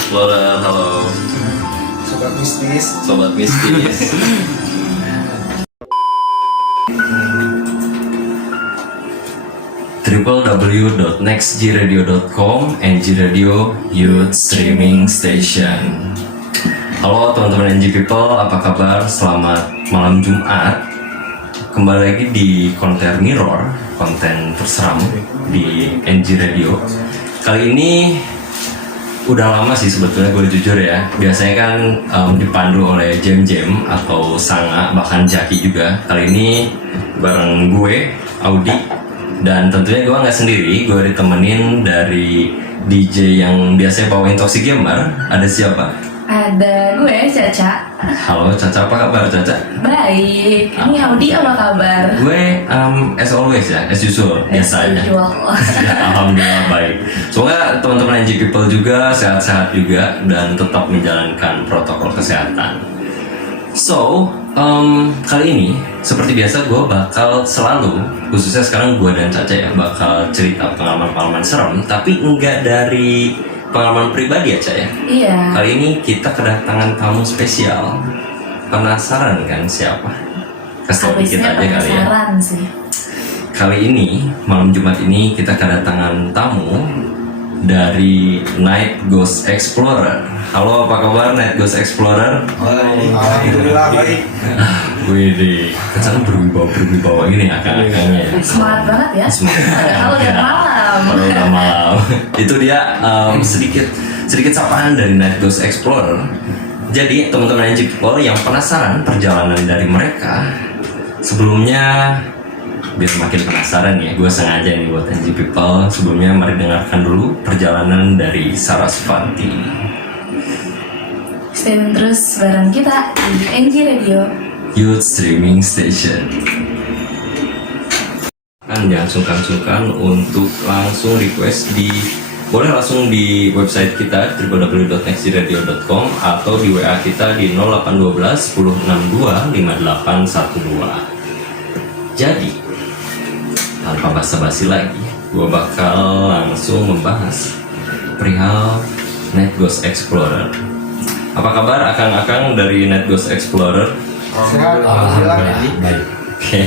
Explorer, halo Sobat mistis. Sobat mistis. www.nextradio.com NG Radio Youth Streaming Station. Halo teman-teman NG People, apa kabar? Selamat malam Jumat. Kembali lagi di konten Mirror, konten terseram di NG Radio. Kali ini udah lama sih sebetulnya, gue jujur ya. Biasanya kan dipandu oleh Jem atau Sanga, bahkan Jaki juga. Kali ini bareng gue, Audi. Dan tentunya gue nggak sendiri, gue ditemenin dari DJ yang biasanya bawain Toxic Gamer. Ada siapa? Ada gue, Caca. Halo Caca, apa kabar Caca? Baik. Ini Audi apa kabar? Gue as always ya, as usual biasanya. Alhamdulillah baik. Semoga teman-teman NG People juga sehat-sehat juga dan tetap menjalankan protokol kesehatan. So, kali ini seperti biasa gue bakal selalu, khususnya sekarang gue dan Caca ya, bakal cerita pengalaman-pengalaman serem, tapi enggak dari pengalaman pribadi ya Caca ya. Iya. Kali ini kita kedatangan tamu spesial. Penasaran kan siapa? Kasih tau dikit aja kali ya. Penasaran sih. Kali ini, malam Jumat ini kita kedatangan tamu dari Night Ghost Explorer. Halo, apa kabar Night Ghost Explorer? Alhamdulillah baik. Widih, kesan berwibawa ini akang-akangnya. Semangat banget ya. Padahal udah malam. Kalau udah malam. Itu dia sedikit sapaan dari Night Ghost Explorer. Jadi teman-teman NG People yang penasaran perjalanan dari mereka, sebelumnya biar makin penasaran ya, gue sengaja nih buat NG People. Sebelumnya mari dengarkan dulu perjalanan dari Sarasvati. Stay tune terus bareng kita di NG Radio Youth Streaming Station. Kan jangan sungkan-sungkan untuk langsung request boleh langsung di website kita www.nextradio.com atau di WA kita di 0812 1062 5812. Jadi tanpa basa-basi lagi, gue bakal langsung membahas perihal Night Ghost Explorer. Apa kabar akang-akang dari Night Ghost Explorer? Sehat, alhamdulillah. Baik. Oke.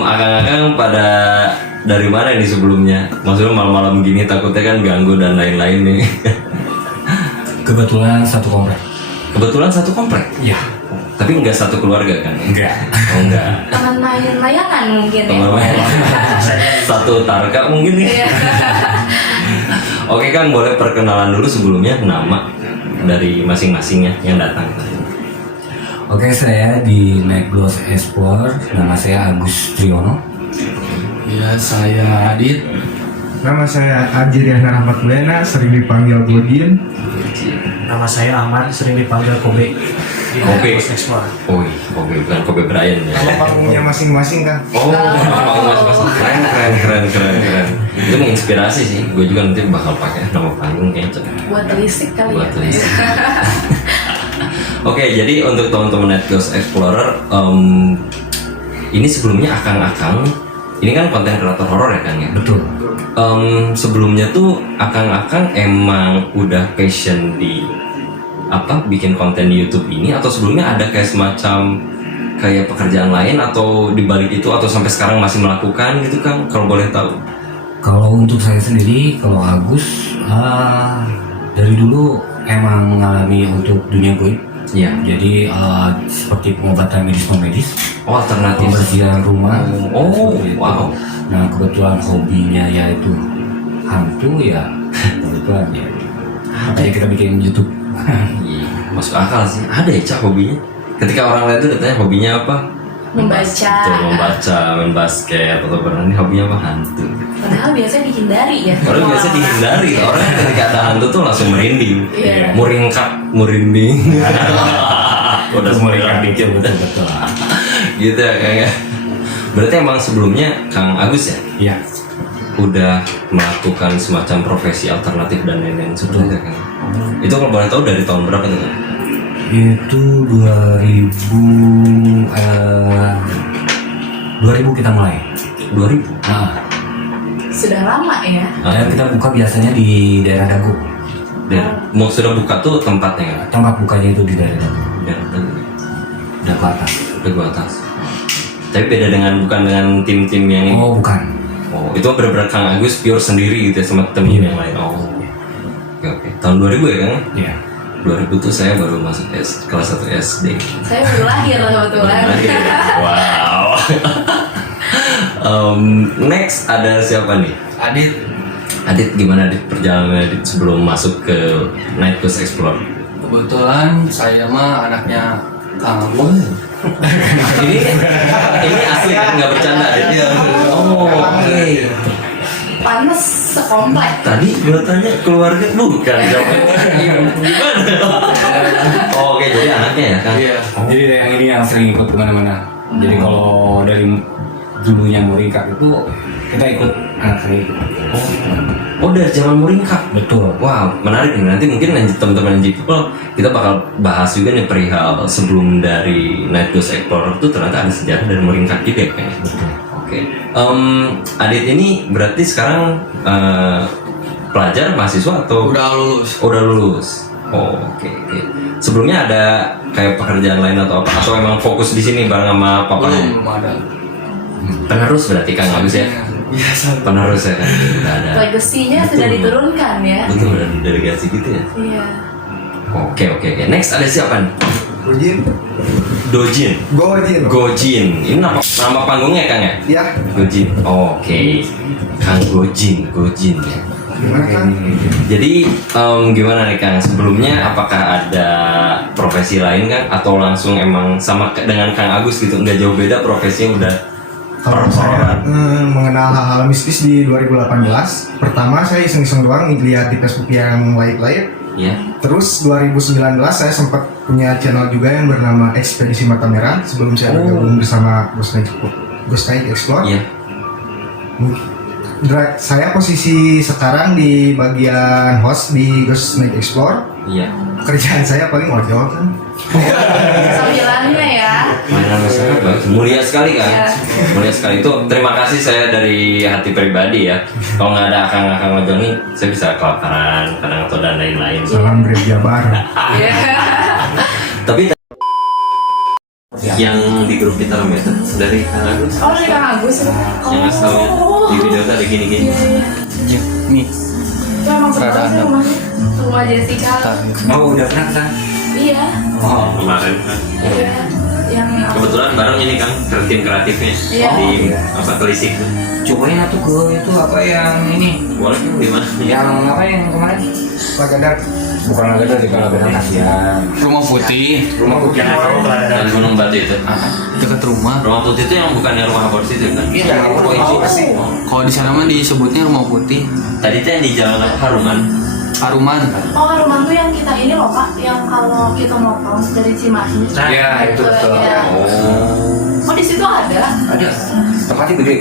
Akang-akang pada dari mana ini sebelumnya? Maksudnya malam-malam gini takutnya kan ganggu dan lain-lain nih. Kebetulan satu komplek. Kebetulan satu komplek? Iya. Tapi nggak satu keluarga kan? Enggak. Oh enggak. teman main layangan mungkin ya. Teman-teman. Satu tarka mungkin nih. Iya. Oke kan, boleh perkenalan dulu sebelumnya nama dari masing-masingnya yang datang. Oke, saya di Night Ghost Explorer. Nama saya Agus Triyono. Ya, saya Adit. Nama saya Ajriana Rahmat Lena, sering dipanggil Godin. Nama saya Ahmad, sering dipanggil Kobe. Kobe. Explorer. Oh, Kobe bukan Kobe Bryant ya. Nama panggungnya masing-masing kan. Oh, keren. Itu menginspirasi sih. Gue juga nanti bakal pakai nama panggung kayaknya. Buat telisik kali Buat ya. telisik. Oke, jadi untuk teman-teman Night Ghost Explorer, ini sebelumnya akang-akang, ini kan konten kreator horor ya Kang ya? Betul. Sebelumnya tuh akang-akang emang udah passion di bikin konten di YouTube ini, atau sebelumnya ada kayak semacam kayak pekerjaan lain atau di balik itu, atau sampai sekarang masih melakukan gitu Kang, kalau boleh tahu? Kalau untuk saya sendiri, kalau Agus, dari dulu emang mengalami untuk dunia goib. Iya. Jadi seperti pengobatan medis non-medis, Oh, alternatif. pembersihan rumah. Oh, seperti itu. wow. Nah, kebetulan hobinya yaitu hantu ya. Kebetulan ya. Makanya kita bikin YouTube. Iya, masuk akal sih. Ada ya Cak hobinya? Ketika orang lain tuh ditanya hobinya apa? Membaca. Membaca, main basket atau berani, hobinya apa? Hantu. Padahal biasanya dihindari ya. Orang biasa dihindari, orang ketika ada hantu tuh langsung merinding. Iya. Merinding. Udah Meringkat dikit, betul. gitu ya kayaknya. Berarti emang sebelumnya Kang Agus ya Ya, udah melakukan semacam profesi alternatif dan lain-lain seperti itu kan? Itu kalau boleh tahu dari tahun berapa tuh Kang? itu 2000 kita mulai. 2000. Nah, Sudah lama ya. kita buka biasanya di daerah Dago. Sudah buka tuh tempatnya kan? Tempat bukanya itu di daerah Ya, udah ke atas. udah gua atas. Tapi beda bukan dengan tim-tim yang ini. Oh bukan. Oh, itu benar-benar Kang Agus pure sendiri gitu ya sama temen Iya. yang lain. Oh, oke. Tahun 2000 ya Kang? Iya. 2000 tuh saya baru masuk kelas 1 SD. Saya baru lahir kebetulan. Wow. Next ada siapa nih? Adit gimana Adit perjalanan Adit sebelum masuk ke Night Bus Explore? Kebetulan saya mah anaknya Kang Agus. ini asli kan nggak bercanda Adit? Iya. Oh, oke. Panas sekomplek. Tadi gue tanya keluarga bukan jawabnya gimana? Oh, oke jadi anaknya ya kan? Iya. Jadi yang ini yang sering ikut kemana-mana. Jadi kalau dari dulunya Moringkak itu kita ikut anak saya ikut. Oh dari zaman Moringkak. Betul. Wow, menarik nih. Nanti mungkin teman-teman NG People kita bakal bahas juga nih perihal sebelum dari Night Bus Explorer itu ternyata ada sejarah dari Moringkak juga kayaknya. Oke. Adit ini berarti sekarang pelajar, mahasiswa atau Udah lulus. Oh, udah lulus? Oh, oke. Sebelumnya ada kayak pekerjaan lain atau apa? Atau emang fokus di sini bareng sama papa? Belum ada. Penerus berarti Kang Agus ya? Iya, sama. Penerus ya kan? Udah ada. Legasinya sudah Betul. diturunkan ya. Betul, udah delegasi gitu ya? Iya. Oke. Next ada siapa nih? Gojin. Dojin. Gojin. Ini nama panggungnya Kang ya? Ya, Gojin. Oke. Kang Gojin ya. gimana kan? Jadi gimana nih Kang? Sebelumnya apakah ada profesi lain Kang? Atau langsung emang sama dengan Kang Agus gitu? Nggak jauh beda profesinya udah Kalau saya mengenal hal-hal mistis di 2018, pertama saya iseng-iseng doang lihat di Facebook yang lain-lain. ya? Terus 2019 saya sempat punya channel juga yang bernama Ekspedisi Mata Merah sebelum saya bergabung bersama Ghost Night Explore. Iya. Saya posisi sekarang di bagian host di Ghost Night Explore. Iya. Kerjaan saya paling ojol kan. Sambilannya ya. Mainan masyarakat bagus. Mulia sekali kan? Iya. Mulia sekali. Itu terima kasih saya dari hati pribadi ya. Kalau nggak ada akang-akang ojol nih, saya bisa kelaparan kadang atau dan lain-lain. Salam Brib Jabar. Iya. Tapi yang di grup kita ramai itu dari Kang Agus. Oh dari Kang Agus. Yang asalnya di video tuh ada gini-gini. Ya, nih. Itu emang seru banget sih rumahnya. Rumah Jessica. Oh udah pernah kesana? Iya. Oh kemarin kan. Iya. Yang apa? Kebetulan bareng ini kan tim kreatifnya Iya. di apa telisik. Cobain atuh ke itu apa yang ini? Boleh kan di mana? Yang apa yang kemarin? Lagadar. Bukan Lagadar di Lagadar kasihan. Rumah putih. Rumah putih dan Gunung Batu itu. Dekat rumah. Rumah putih itu yang bukannya rumah aborsi itu kan? Iya, Oh, itu. Kalau di sana mah disebutnya rumah putih. Tadi tuh yang di Jalan Haruman. Haruman. Oh rumah tuh yang kita ini loh Pak, yang kalau kita motong dari Cimahi. Iya, itu betul. Iya. Oh di situ ada. Ada. Tempatnya gede.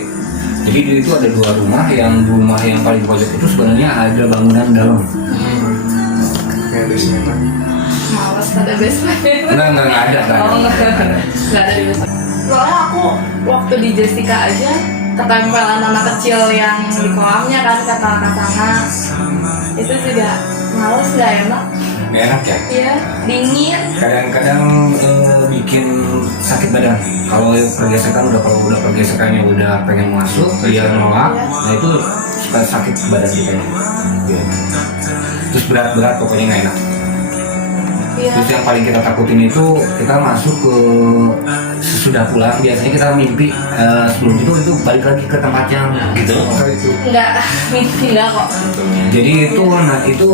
Jadi di itu ada dua rumah yang paling pojok itu sebenarnya ada bangunan dalam. Kayak basement. Males ada basement. Enggak ada. Oh enggak ada di basement. Soalnya aku waktu di Jessica aja ketempelan anak kecil yang di kolamnya kan kata Kasana. Itu juga males nggak enak. Nggak enak ya. Iya dingin. Kadang-kadang bikin sakit badan. Kalau pergesekannya udah pengen masuk, dia nolak, nah itu suka sakit badan kita. Ya. Terus berat-berat pokoknya nggak enak. Iya. Terus yang paling kita takutin itu kita masuk ke sesudah pulang biasanya kita mimpi sebelum itu balik lagi ke tempat yang Gitu. Enggak kok. jadi itu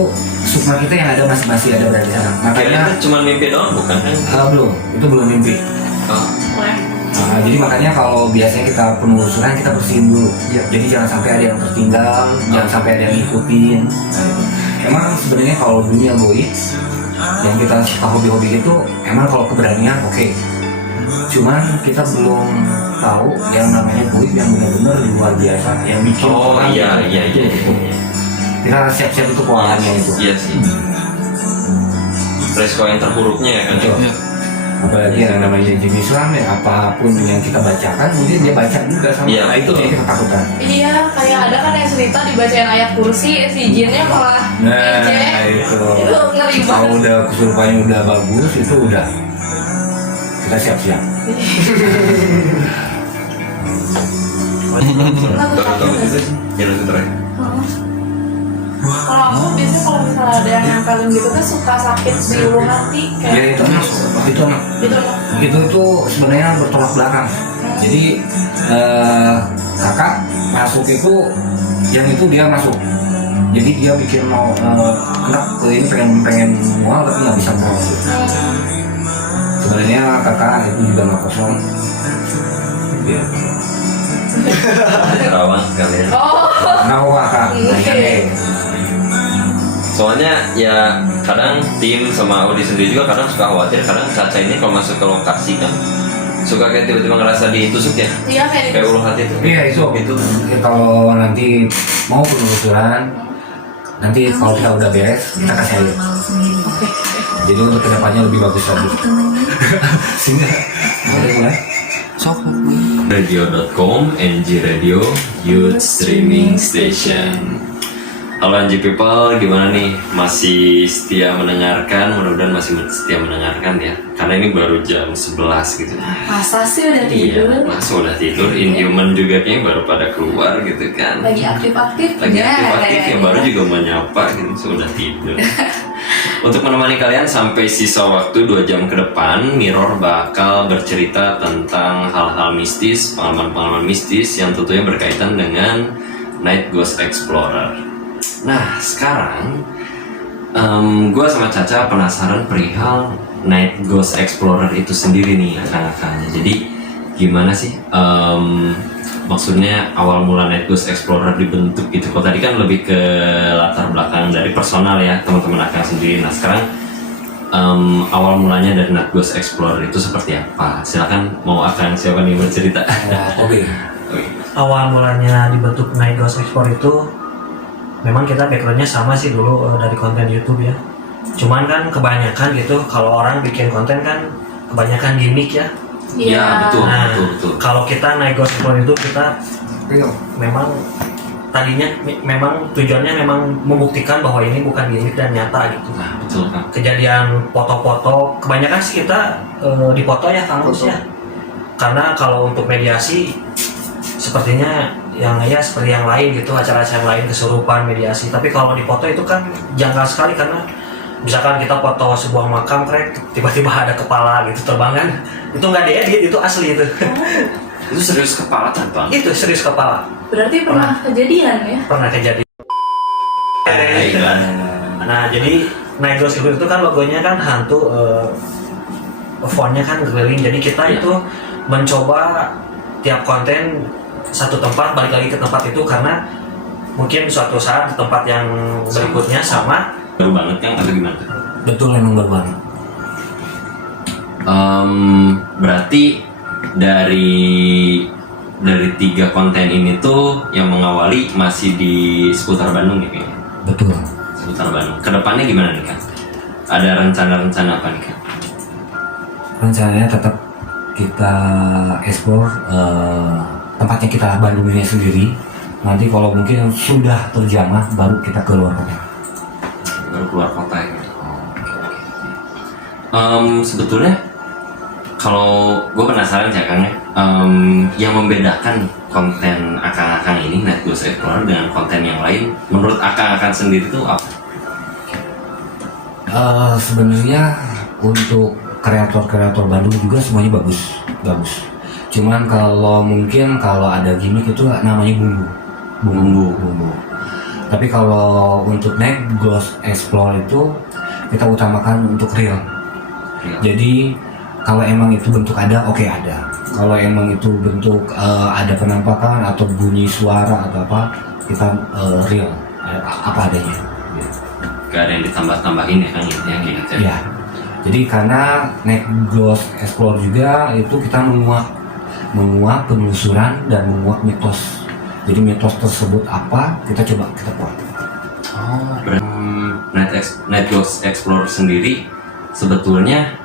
sukma kita yang ada masih ada berada di sana. Makanya Makanya cuma mimpi doang bukan kan? belum mimpi. Oh. Boleh. Nah, jadi makanya kalau biasanya kita penelusuran kita bersihin dulu. Jadi jangan sampai ada yang tertinggal, jangan sampai ada yang ngikutin. Emang sebenarnya kalau dunia goib yang kita suka hobi-hobi itu, emang kalau keberanian oke. Cuman kita belum tahu yang namanya goib yang benar-benar luar biasa, yang bikin Oh orang iya. gitu. Kita harus siap-siap untuk keuangannya itu. Iya sih. Resiko yang terburuknya ya kan? Iya. apalagi yang namanya jenis Islam ya, apapun yang kita bacakan mungkin dia baca juga sama. Iya, Nah, itu betul. yang kita takutkan. Iya, kayak ada kan yang cerita dibacain ayat kursi, si jinnya malah Nah ngejek. itu Itu ngeri kalau banget. udah kesurupannya udah bagus itu udah kita siap-siap. Takut Tahu nggak itu sih? yang itu terakhir. Kalau aku biasanya kalau misalnya ada yang nempelin gitu kan suka sakit di ulu hati Ya kayak itu enak, itu enak. gitu. Itu sebenarnya bertolak belakang. Jadi kakak masuk itu yang itu dia masuk. Jadi dia bikin mau anak ke ini pengen mual tapi nggak bisa mual. Sebenarnya kakak itu juga nggak kosong. Dia Rawan sekalian. Oh, kenapa kak? Nanya deh. Soalnya ya kadang tim sama Audi sendiri juga kadang suka khawatir, kadang Caca ini kalau masuk ke lokasi kan suka kayak tiba-tiba ngerasa ditusuk ya, iya kayak kayak ulu hati tuh. Iya itu. Ya, kalau nanti mau penelusuran, nanti kalau kita udah beres kita kasih aja. Jadi untuk kedepannya lebih bagus lagi. Sehingga boleh mulai. Radio.com, NG Radio, Youth Streaming Station. Halo NG People, gimana nih? Masih setia mendengarkan? Mudah-mudahan masih setia mendengarkan ya. Karena ini baru jam 11 gitu. masa sih udah tidur? Iya, masa udah tidur. Inhuman juga kayaknya baru pada keluar gitu kan. Lagi aktif-aktif? Lagi Ya, aktif-aktif ya, kayaknya. baru juga menyapa gitu, sudah tidur. Untuk menemani kalian sampai sisa waktu 2 jam ke depan, Mirror bakal bercerita tentang hal-hal mistis, pengalaman-pengalaman mistis yang tentunya berkaitan dengan Night Ghost Explorer. Nah, sekarang gue sama Caca penasaran perihal Night Ghost Explorer itu sendiri nih, akang-akangnya. Jadi gimana sih maksudnya awal mula Night Ghost Explorer dibentuk gitu? Kalau tadi kan lebih ke latar belakang dari personal ya teman-teman akang sendiri. Nah sekarang awal mulanya dari Night Ghost Explorer itu seperti apa? Silakan, mau akang siapa nih bercerita? Oke. Awal mulanya dibentuk Night Ghost Explorer itu memang kita backgroundnya sama sih dulu dari konten YouTube ya. Cuman kan kebanyakan gitu kalau orang bikin konten kan kebanyakan gimmick ya. Iya, betul. Nah, betul. kalau kita Night Ghost Explorer itu kita Real. memang tadinya memang tujuannya memang membuktikan bahwa ini bukan gimmick dan nyata gitu. Nah betul kan. Kejadian foto-foto kebanyakan sih kita dipoto ya kampus ya. Karena kalau untuk mediasi sepertinya yang ya seperti yang lain gitu, acara-acara lain kesurupan mediasi. Tapi kalau di foto itu kan janggal sekali karena misalkan kita foto sebuah makam krek tiba-tiba ada kepala gitu terbang kan, itu nggak diedit, itu asli itu. Itu serius kepala terbang. Itu serius kepala, Berarti pernah kejadian ya? pernah kejadian. Iklan. Nah jadi Night Ghost itu kan logonya kan hantu, fontnya kan keliling. Jadi kita Iya. itu mencoba tiap konten satu tempat balik lagi ke tempat itu karena mungkin suatu saat di tempat yang berikutnya sama. Baru banget kan atau gimana? Betul emang baru banget. Berarti dari 3 konten ini tuh yang mengawali masih di seputar Bandung nih kayaknya. Betul. Seputar Bandung. Kedepannya gimana nih kan? Ada rencana-rencana apa nih kan? Rencananya tetap kita explore tempatnya kita Bandung ini sendiri. Nanti kalau mungkin sudah terjamah baru kita keluar kota. Baru keluar kota ya. Sebetulnya kalau gue penasaran ya Kang ya, yang membedakan konten akang-akang ini Night Ghost Explorer dengan konten yang lain, menurut akang-akang sendiri itu apa? Sebenarnya untuk kreator-kreator Bandung juga semuanya bagus. Cuman kalau mungkin kalau ada gimmick itu namanya bumbu. Tapi kalau untuk Night Ghost Explorer itu kita utamakan untuk real. Jadi kalau emang itu bentuk ada, oke ada. Kalau emang itu bentuk ada penampakan atau bunyi suara atau apa, kita real apa adanya. Gak ada yang ditambah-tambahin ya kan yang gitu ya? Ya. Jadi karena Night Ghost Explorer juga itu kita menguak penelusuran dan menguak mitos. Jadi mitos tersebut apa, kita coba kita kuak. Oh, berarti Night Ghost Explorer sendiri sebetulnya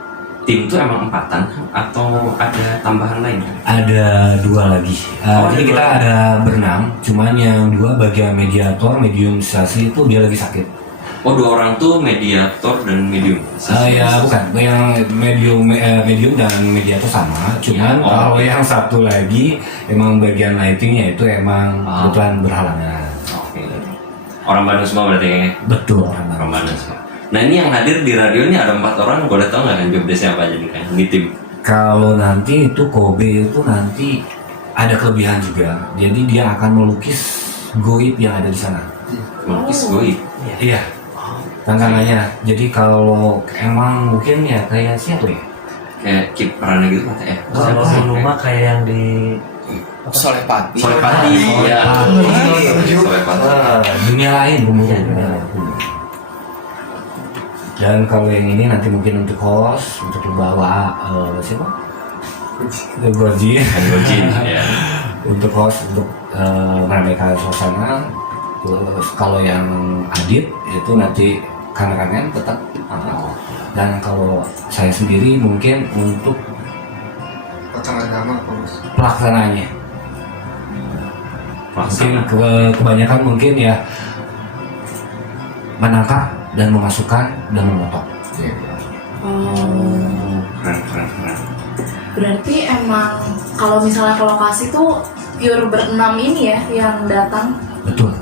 tim tuh emang empatan atau ada tambahan lain? Ada 2 lagi. Jadi kita ada berenam, cuman yang 2 bagian mediator, mediumisasi itu dia lagi sakit. Oh, 2 orang tuh mediator dan medium. Ya bukan, yang medium dan mediator sama, cuman Ya, oh. kalau yang satu lagi emang bagian lightingnya itu emang kebetulan berhalangan. Oke. Orang Bandung semua berarti kayaknya. Betul. Orang Bandung semua. Nah ini yang hadir di radio ini ada 4 orang, boleh tahu nggak kan job desk-nya apa aja nih kan di tim? Kalau nanti itu Kobe itu nanti ada kelebihan juga, jadi dia akan melukis goib yang ada di sana. Melukis goib. Iya. Tantangannya. Jadi kalau emang mungkin ya kayak siapa ya? Kayak kiperannya gitu kata ya. Kalau dulu mah kayak yang di Solepati. Solepati. Iya. Solepati. Dunia lain kemudian. Dan kalau yang ini nanti mungkin untuk host, untuk pembawa siapa? Gorjin. Anggojin. Ya. Untuk host, untuk meramaikan suasana. Terus kalau yang Adit itu nanti kameramen tetap. Dan kalau saya sendiri mungkin untuk Agama apa Bos? pelaksananya. Mungkin kebanyakan mungkin ya menangkap dan memasukkan dan memotong. Oh, Keren. berarti emang kalau misalnya ke lokasi tuh pure berenam ini ya yang datang. Betul.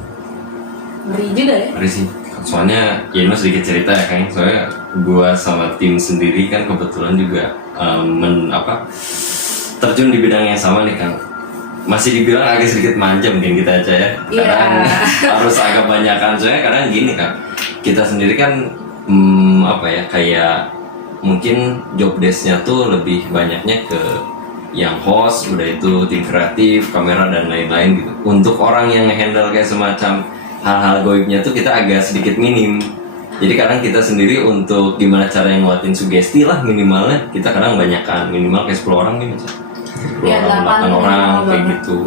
Ngeri juga ya. Mari sih. Soalnya ya ini sedikit cerita ya kan. Soalnya gua sama tim sendiri kan kebetulan juga terjun di bidang yang sama nih kan. Masih dibilang agak sedikit manja mungkin kita aja ya. Kadang harus agak banyakan, soalnya kadang gini kan. Kita sendiri kan kayak mungkin job desk-nya tuh lebih banyaknya ke yang host, udah itu tim kreatif, kamera dan lain-lain gitu. Untuk orang yang handle kayak semacam hal-hal goibnya tuh kita agak sedikit minim. Jadi kadang kita sendiri untuk gimana cara yang nguatin sugesti lah minimalnya kita kadang banyakan, minimal kayak 10 orang nih macam 10 Ya, orang, 8 orang kayak gitu.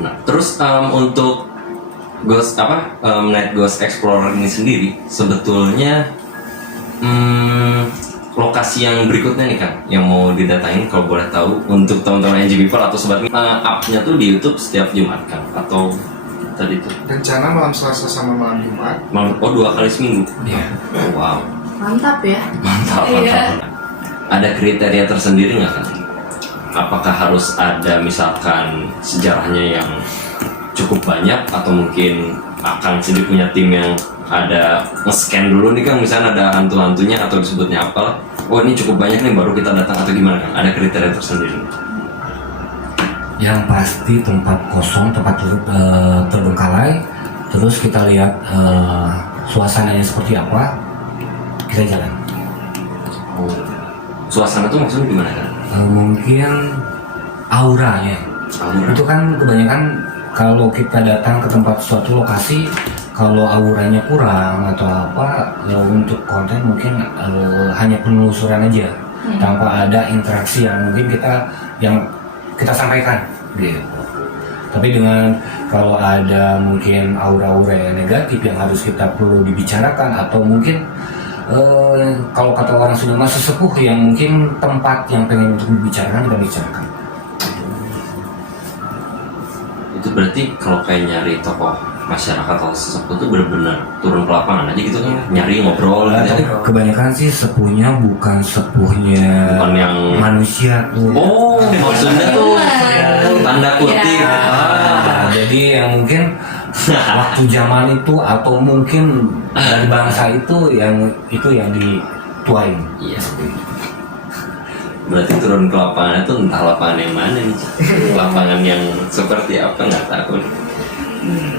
Nah, terus untuk Night Ghost Explorer ini sendiri sebetulnya lokasi yang berikutnya nih kan yang mau didatangin kalau boleh tahu untuk teman-teman NG People atau sobat up-nya tuh di YouTube setiap Jumat kan atau tadi tuh Rencana malam Selasa sama malam Jumat. 2 kali seminggu. Iya. Wow, Mantap ya. mantap. Iya. Ada kriteria tersendiri nggak kan? Apakah harus ada misalkan sejarahnya yang cukup banyak atau mungkin akan sendiri punya tim yang ada nge-scan dulu nih kan, misalnya ada hantu-hantunya atau disebutnya apa? Oh ini cukup banyak nih baru kita datang atau gimana kan? Ada kriteria tersendiri. Yang pasti tempat kosong, tempat terbengkalai, terus kita lihat suasananya seperti apa, kita jalan. Oh, suasana tuh maksudnya gimana kan? Mungkin auranya. Aura. Itu kan kebanyakan kalau kita datang ke tempat suatu lokasi, kalau auranya kurang atau apa, untuk konten mungkin hanya penelusuran aja, tanpa ada interaksi yang mungkin kita sampaikan gitu. Tapi dengan kalau ada mungkin aura-aura yang negatif yang harus kita perlu dibicarakan atau mungkin kalau kata orang sudah masa sepuh yang mungkin tempat yang pengen untuk dibicarakan kita bicarakan. Itu berarti kalau kayak nyari tokoh masyarakat atau sesepuh tuh benar-benar turun ke lapangan aja gitu kan, nyari ngobrol gitu. Tapi kebanyakan sih sepuhnya bukan sepuhnya Bukan yang manusia tuh. oh maksudnya tuh tanda kutip. Jadi yang mungkin waktu zaman itu atau mungkin dari bangsa itu yang dituain. Iya. Berarti turun ke lapangan itu entah lapangan yang mana nih. Lapangan yang seperti apa nggak tahu.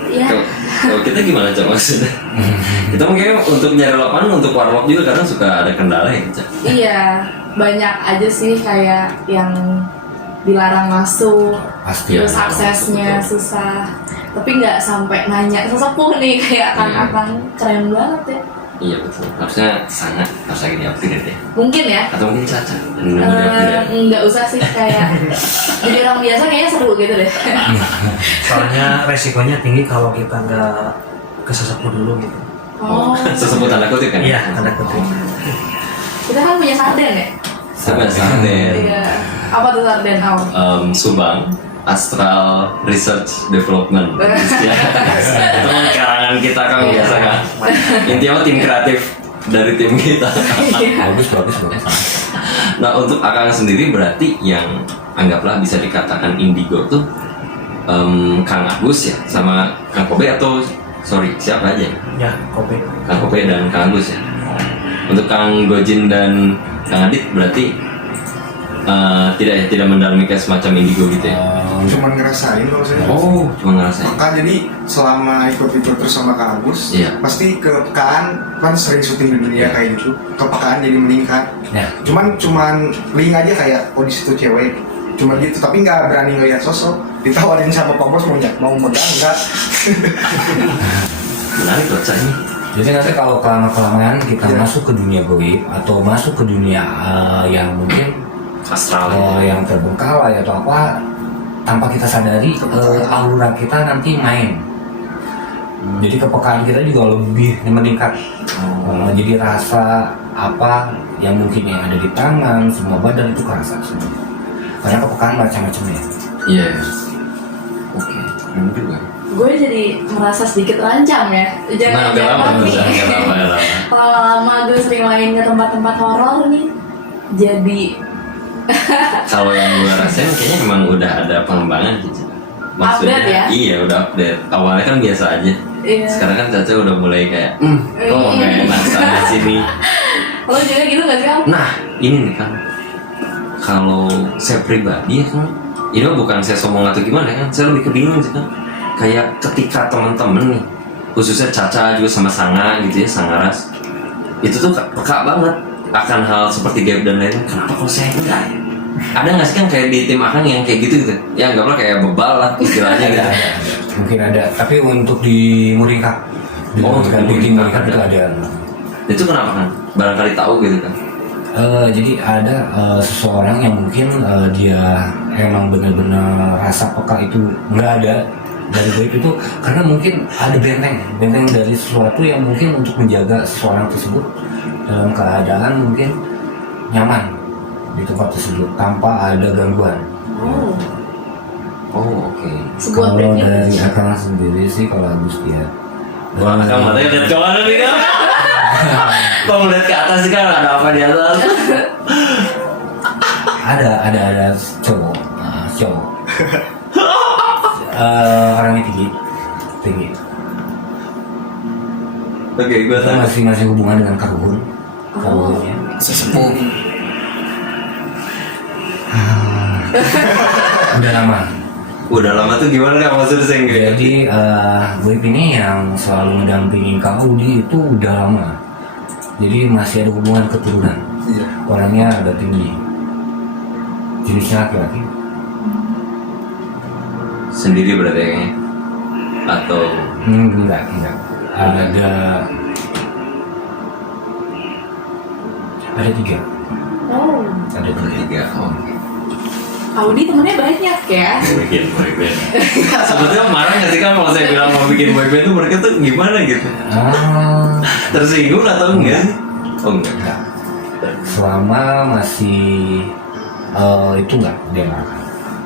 Iya. Kalau kita gimana Cak maksudnya? Kita mungkin untuk nyari lapangan untuk warlock juga kadang suka ada kendala ya Cak. Iya, banyak aja sih kayak yang dilarang masuk, Pasti. terus Ya, aksesnya betul. susah. Tapi nggak sampai nanya sesepuh nih kayak kang-kang, keren banget ya. Iya betul. Harusnya sangat harus lagi di-upgrade ya. Mungkin ya. Atau mungkin Caca dan nunggu di-upgrade. Nggak usah sih kayak jadi orang biasa kayaknya seru gitu deh. soalnya resikonya tinggi kalau kita nggak ke sesepuh dulu gitu. Oh. Sesebut tanda kutip kan? Iya, tanda kutip. Kita kan punya sarden ya? Siapa sarden? Iya. Apa tuh sarden? Oh. Subang Astral Research Development. Ya. Itu kan karangan kita kan biasa kan. Intinya mah tim kreatif dari tim kita. Bagus. Nah untuk Akang sendiri berarti yang anggaplah bisa dikatakan indigo tuh Kang Agus ya sama Kang Kobe atau sorry siapa aja? Ya, kopi. Kang Kobe dan Kang Agus ya. Untuk Kang Gojin dan Kang Adit berarti tidak mendalami kayak semacam indigo gitu ya. Cuman ngerasain kalau saya. Oh, cuma ngerasain. Maka jadi selama ikut-ikut terus sama Kang Agus, Iya. pasti kepekaan kan sering syuting di dunia kayak gitu, kepekaan jadi meningkat. Ya. Cuman link aja kayak oh di situ cewek, cuma gitu, tapi nggak berani ngeliat sosok. Ditawarin sama Pak Bos mau megang enggak? Menarik loh Cak, ini. Jadi nanti kalau kelamaan kita Iya. masuk ke dunia goib atau masuk ke dunia yang mungkin Astral. yang terbengkalai atau apa, tanpa kita sadari aura kita nanti main. Jadi kepekaan kita juga lebih meningkat. Jadi rasa apa yang mungkin yang ada di tangan, semua badan itu kerasa semua. Karena kepekaan macam-macamnya. Iya. Oke, keren juga. Gue jadi merasa sedikit rancang ya. Nah, Jangan-jangan nih. lama. Lama-lama gue sering main ke tempat-tempat horor nih. Jadi Kalau yang gue rasain kayaknya emang udah ada pengembangan gitu. Update ya? Iya udah update. Awalnya kan biasa aja. Iya. Sekarang kan Caca udah mulai kayak, kok nggak enak sana sini. lo juga gitu gak sih Om? Nah ini nih kan, kalau saya pribadi ya kan, ini mah bukan saya sombong atau gimana kan, saya lebih kebingung sih kan. Kayak ketika teman-teman nih, khususnya Caca juga sama Sanga gitu ya, Sangaras, itu tuh peka banget akan hal seperti gaib dan lain-lain. Kenapa kalau saya enggak? Ada nggak sih kan kayak di tim Akang yang kayak gitu gitu? Ya anggaplah kayak bebal lah istilahnya gitu. Mungkin ada, tapi untuk di Muringkak, Untuk di di Muringkak Muringkak itu ada. Itu kenapa kan? Barangkali tahu gitu kan? Jadi ada seseorang yang mungkin dia emang benar-benar rasa peka itu nggak ada dari goib itu, karena mungkin ada benteng dari sesuatu yang mungkin untuk menjaga seseorang tersebut dalam keadaan mungkin nyaman di tempat tersebut tanpa ada gangguan. Oh, Oh oke. sebuah Kalau privilege. dari Akang sendiri sih, kalau Agus dia Wah, Akang matanya lihat ke mana nih kan? Kalau lihat ke atas sih kan ada apa di atas? ada cowok, orangnya tinggi. Oke, gue Itu tahu. masih hubungan dengan karuhunnya. Sesepuh. Udah lama. Udah lama tuh gimana kan maksudnya saya enggak? Jadi goib ini yang selalu mendampingi Kak Udi itu udah lama. Jadi masih ada hubungan keturunan. Iya. Orangnya agak tinggi. Jenisnya laki-laki. Sendiri berarti kayaknya? Atau Enggak. Ada tiga. Oh, Ada tiga. bertiga? Oh. Audi temennya banyak ya. Bikin boyband. Sebetulnya marah nggak sih kan kalau saya bilang mau bikin boyband tuh mereka tuh gimana gitu? Tersinggung atau enggak? Oh enggak. Enggak. Selama masih itu enggak dia nggak akan.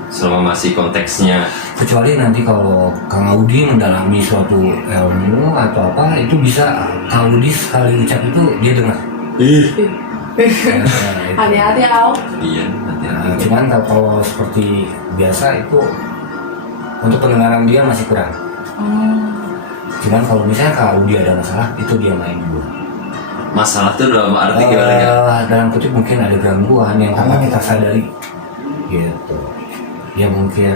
Selama masih konteksnya. Kecuali nanti kalau Kang Audi mendalami suatu ilmu atau apa, itu bisa Kang Audi sekali ucap itu dia dengar. Hati-hati Om. Iya, hati-hati. Cuman kalau seperti biasa itu untuk pendengaran dia masih kurang. Cuman kalau misalnya Kang Audi ada masalah, itu dia main dulu. Masalah tuh dalam arti gimana kan? Dalam kutip mungkin ada gangguan yang tanpa kita sadari, gitu. Ya mungkin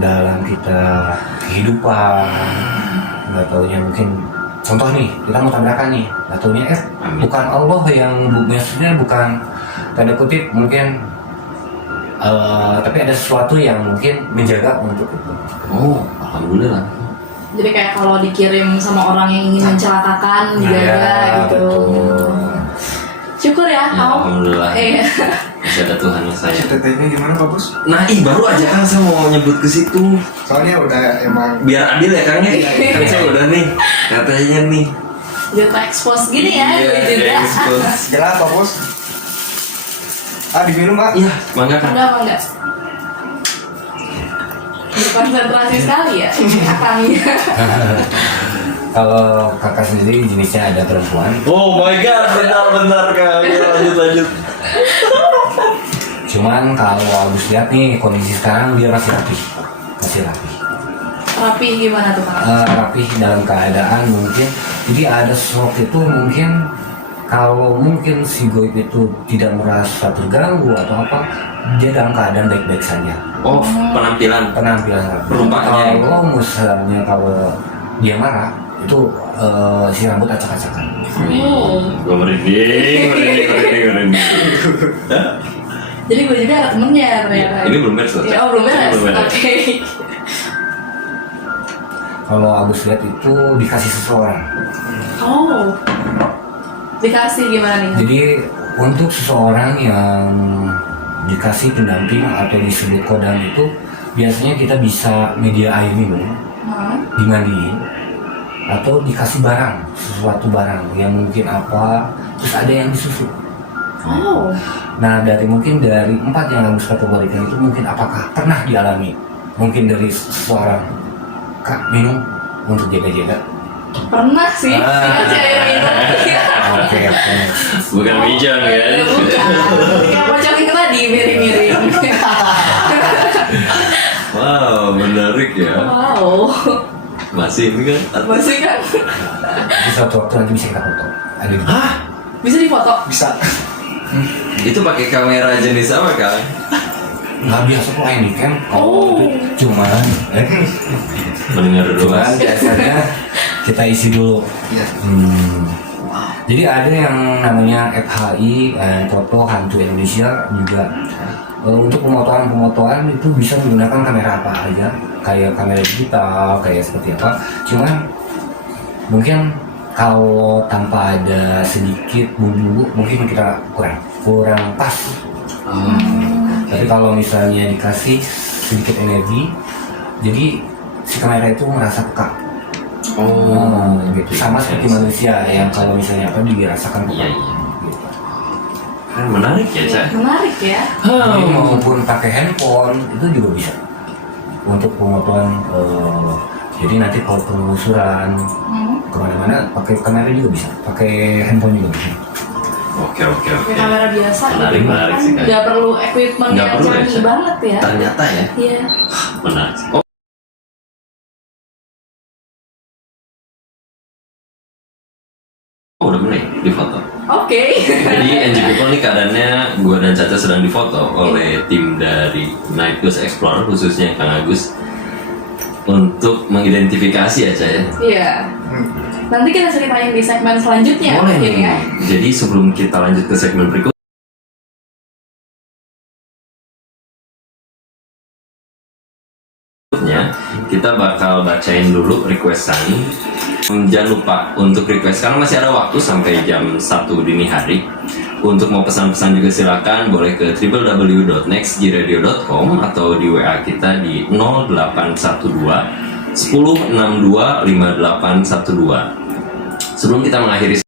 dalam kita kehidupan, nggak taunya mungkin contoh nih, kita mau tabrakan nih, nggak taunya Amin. bukan Allah yang maksudnya bukan tanda kutip mungkin, tapi ada sesuatu yang mungkin menjaga untuk itu. Oh, alhamdulillah. Jadi kayak kalau dikirim sama orang yang ingin mencelakakan, dijaga gitu. betul. Syukur ya, Ya, Om. alhamdulillah. Iya. Masih ada Tuhan yang sayang. Tetenya gimana Pak Bos? Nah, baru aja kan saya mau nyebut ke situ. Soalnya udah emang Biar adil ya Kang ya. Kan saya udah nih katanya nih. Biar tak expose gini ya, gue juga. Kenapa apa bos? Diminum Pak? Iya, mangga Kak. Enggak. Berkonsentrasi sekali ya, akangnya. Kalau kakak sendiri jenisnya ada perempuan, Oh my god, benar Kak. Iya, lanjut. cuman kalau Agus lihat nih kondisi sekarang dia masih rapi. Rapi gimana tuh Kak? Rapi dalam keadaan mungkin, jadi ada sesuatu itu mungkin kalau mungkin si goib itu tidak merasa terganggu atau apa, dia dalam keadaan baik-baik saja. Oh, penampilan. Perumpamannya. Kalau misalnya kalau dia marah itu si rambut acak-acakan. Gue merinding. Jadi gue juga ada temennya ternyata. Ini belum beres loh. Ya, belum beres. Belum beres. Oke. Kalau Agus lihat itu dikasih seseorang. Oh. Dikasih gimana nih? Jadi untuk seseorang yang dikasih pendamping atau disebut kodam itu biasanya kita bisa media air minum, dimandiin, atau dikasih barang, sesuatu barang yang mungkin apa, terus ada yang disusu. Oh. Nah dari 4 yang Agus kategorikan itu mungkin apakah pernah dialami? Mungkin dari seseorang, Kak minum untuk jaga-jaga. Pernah sih, dikasih air minum. Oke. Bukan mijang kan? Bukan. Yang pocong itu tadi miring-miring. Wow, menarik ya. Wow. Masih ini kan? Masih kan? Di suatu waktu nanti bisa kita foto. Ada di Bisa difoto? Bisa. Itu pakai kamera jenis apa Kak? nggak biasa kok ini kan. Oh. Cuman Mendengar dulu Cuman biasanya kita isi dulu. Iya. Jadi ada yang namanya FHI, Foto Hantu Indonesia juga. Untuk pemotoan itu bisa menggunakan kamera apa aja, kayak kamera digital, kayak seperti apa. Cuman mungkin kalau tanpa ada sedikit bumbu mungkin kita kurang pas. Tapi kalau misalnya dikasih sedikit energi, jadi si kamera itu merasa peka. Gitu. Sama seperti manusia yang kalau misalnya apa dirasakan peka. Iya. Gitu. Menarik ya Cak? Menarik ya. Jadi maupun pakai handphone itu juga bisa untuk pemotoan. Jadi nanti kalau penelusuran kemana-mana pakai kamera juga bisa, pakai handphone juga bisa. Oke. Pakai kamera biasa Menarik, gitu menarik kan, sih, Kak. nggak perlu equipment Nggak yang perlu ya, canggih Cak? banget ya. Ternyata ya. Iya. Menarik. Oh, udah mulai difoto. Oke. Jadi NG People nih keadaannya gue dan Caca sedang difoto oleh tim dari Night Ghost Explorer, khususnya Kang Agus, untuk mengidentifikasi ya Cak ya. Iya. Nanti kita ceritain di segmen selanjutnya Boleh mungkin nih. ya. Jadi sebelum kita lanjut ke segmen berikutnya, kita bakal bacain dulu requestan. Jangan lupa untuk request karena masih ada waktu sampai jam 1 dini hari. Untuk mau pesan-pesan juga silakan boleh ke www.nextgradio.com atau di WA kita di 0812 1062 5812. Sebelum kita mengakhiri